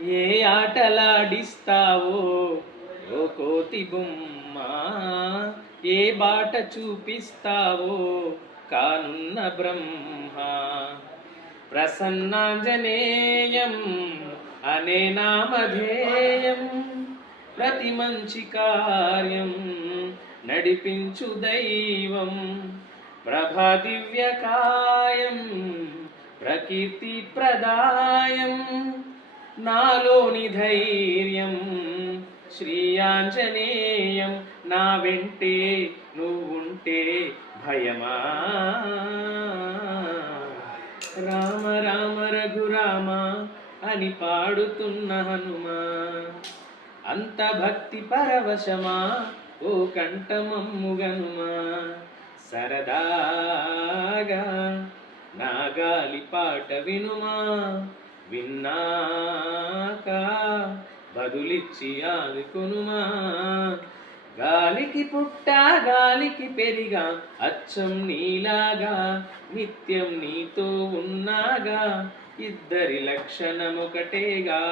ఏ ఆటలాడిస్తావో ఓ కోతి బొమ్మ, ఏ బాట చూపిస్తావో కానున్న బ్రహ్మ. ప్రసన్నాంజనేయం అనే నామధేయం, ప్రతి మంచి కార్యం నడిపించు దైవం. ప్రభా దివ్యకాయం ప్రకీర్తి ప్రదాయం, నాలోని ధైర్యం శ్రీ ఆంజనేయం. నా వెంటే నువ్వుంటే భయమా? రామ రామ రఘురామ అని పాడుతున్న హనుమా, అంత భక్తి పరవశమా ఓ కంఠమమ్ముగనుమా. సరదాగా నా గాలి పాట వినుమా, విన్నాక బదులిచ్చి ఆదుకొనుమా. గాలికి పుట్ట గాలికి పెరిగా అచ్చం నీలాగా, నిత్యం నీతో ఉన్నాగా, ఇద్దరి లక్షణమొకటేగా.